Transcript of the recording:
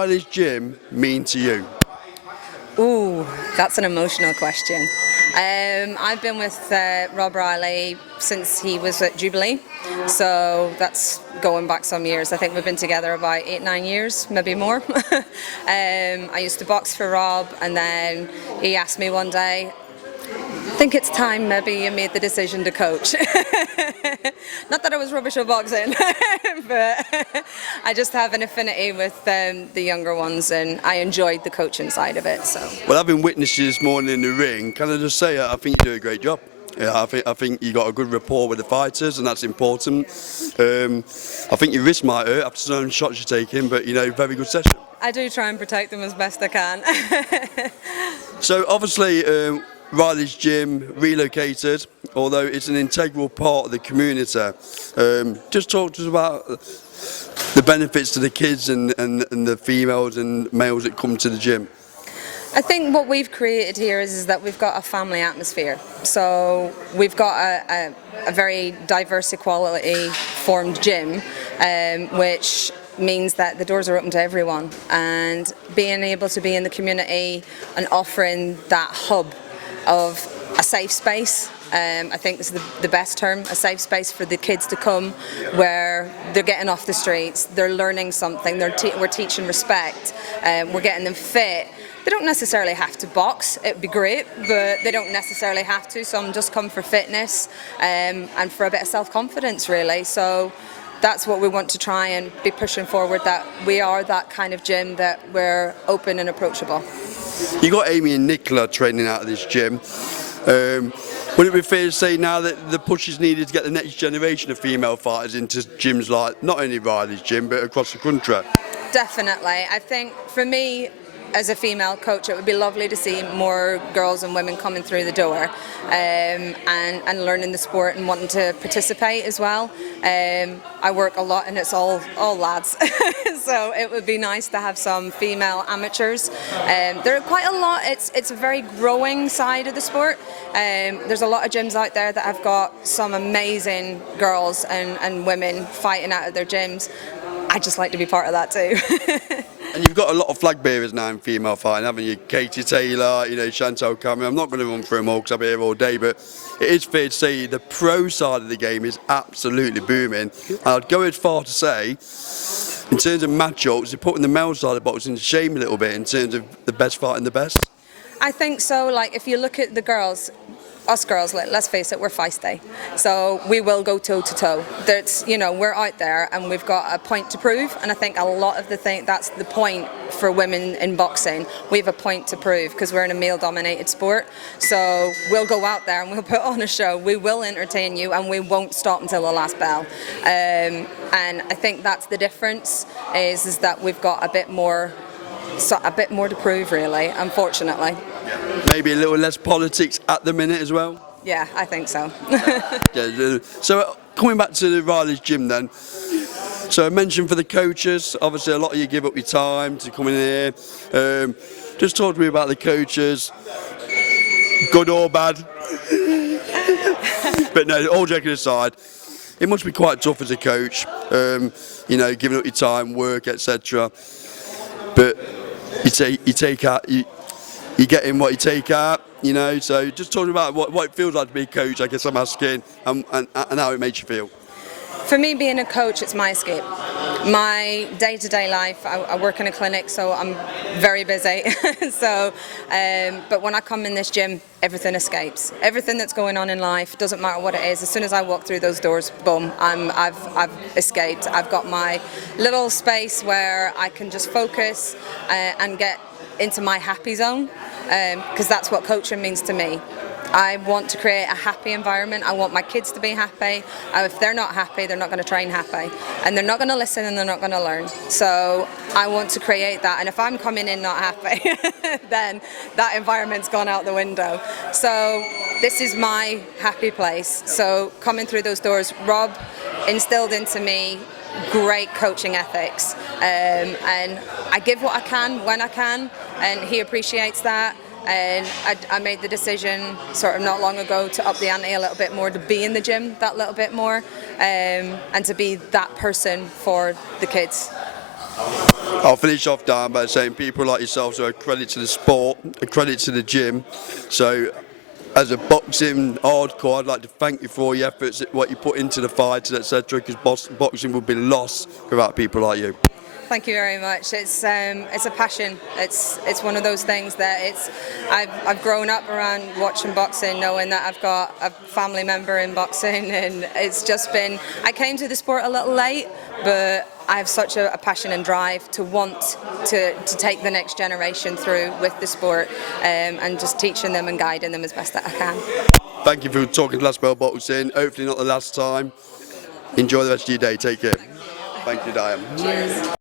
What does gym mean to you? Ooh, that's an emotional question. I've been with Rob Riley since he was at Jubilee, so that's going back some years. I think we've been together about 8-9 years, maybe more. I used to box for Rob, and then he asked me one day, I think it's time maybe you made the decision to coach. Not that I was rubbish at boxing, but I just have an affinity with the younger ones, and I enjoyed the coaching side of it. So. Well, having witnessed you this morning in the ring, can I just say I think you do a great job. Yeah, I think you got a good rapport with the fighters, and that's important. I think your wrist might hurt after some shots you're taking, but very good session. I do try and protect them as best I can. So obviously, Riley's gym relocated, although it's an integral part of the community. Just talk to us about the benefits to the kids and the females and males that come to the gym. I think what we've created here is that we've got a family atmosphere. So we've got a very diverse equality formed gym, which means that the doors are open to everyone, and being able to be in the community and offering that hub of a safe space. I think this is the best term, a safe space for the kids to come where they're getting off the streets, they're learning something, we're teaching respect, we're getting them fit. They don't necessarily have to box, it would be great, but they don't necessarily have to. Some just come for fitness and for a bit of self-confidence, really. So that's what we want to try and be pushing forward, that we are that kind of gym, that we're open and approachable. You got Amy and Nicola training out of this gym. Would it be fair to say now that the push is needed to get the next generation of female fighters into gyms like not only Riley's gym but across the country? Definitely. I think for me, as a female coach, it would be lovely to see more girls and women coming through the door and learning the sport and wanting to participate as well. I work a lot and it's all lads, so it would be nice to have some female amateurs. There are quite a lot. It's a very growing side of the sport. There's a lot of gyms out there that have got some amazing girls and women fighting out of their gyms. I'd just like to be part of that too. And you've got a lot of flag bearers now in female fighting, haven't you? Katie Taylor, Chantal Cameron. I'm not going to run through them all because I'll be here all day, but it is fair to say the pro side of the game is absolutely booming. And I'd go as far to say, in terms of matchups, you're putting the male side of boxing to shame a little bit in terms of the best fighting the best. I think so. Like, if you look at the girls, us girls, let's face it, we're feisty. So we will go toe to toe. We're out there and we've got a point to prove. And I think a lot of that's the point for women in boxing. We have a point to prove because we're in a male-dominated sport. So we'll go out there and we'll put on a show. We will entertain you and we won't stop until the last bell. And I think that's the difference. Is that we've got a bit more to prove, really, unfortunately. Maybe a little less politics at the minute as well? Yeah, I think so. Yeah, so coming back to the Riley's gym then, so I mentioned for the coaches, obviously a lot of you give up your time to come in here. Just talk to me about the coaches, good or bad. But no, all joking aside, it must be quite tough as a coach, giving up your time, work, etc. But you take out, you get in what you take out, so just talking about what it feels like to be a coach, I guess I'm asking, and how it makes you feel. For me, being a coach, it's my escape. My day-to-day life, I work in a clinic, so I'm very busy. But when I come in this gym, everything escapes. Everything that's going on in life, doesn't matter what it is, as soon as I walk through those doors, boom, I've escaped. I've got my little space where I can just focus and get into my happy zone, because that's what coaching means to me. I want to create a happy environment. I want my kids to be happy. If they're not happy, they're not going to train happy. And they're not going to listen and they're not going to learn. So I want to create that. And if I'm coming in not happy, then that environment's gone out the window. So this is my happy place. So coming through those doors, Rob instilled into me great coaching ethics. And I give what I can when I can, and he appreciates that. And I made the decision sort of not long ago to up the ante a little bit more, to be in the gym that little bit more, and to be that person for the kids. I'll finish off, Dan, by saying people like yourselves are a credit to the sport, a credit to the gym. So, as a boxing hardcore, I'd like to thank you for all your efforts, what you put into the fights, etc. Because boxing would be lost without people like you. Thank you very much. It's a passion. It's one of those things that I've grown up around watching boxing, knowing that I've got a family member in boxing, and it's just been. I came to the sport a little late, but I have such a passion and drive to want to take the next generation through with the sport, and just teaching them and guiding them as best that I can. Thank you for talking to Last Bell Boxing. Hopefully not the last time. Enjoy the rest of your day. Take care. Thank you, Dianne. Cheers.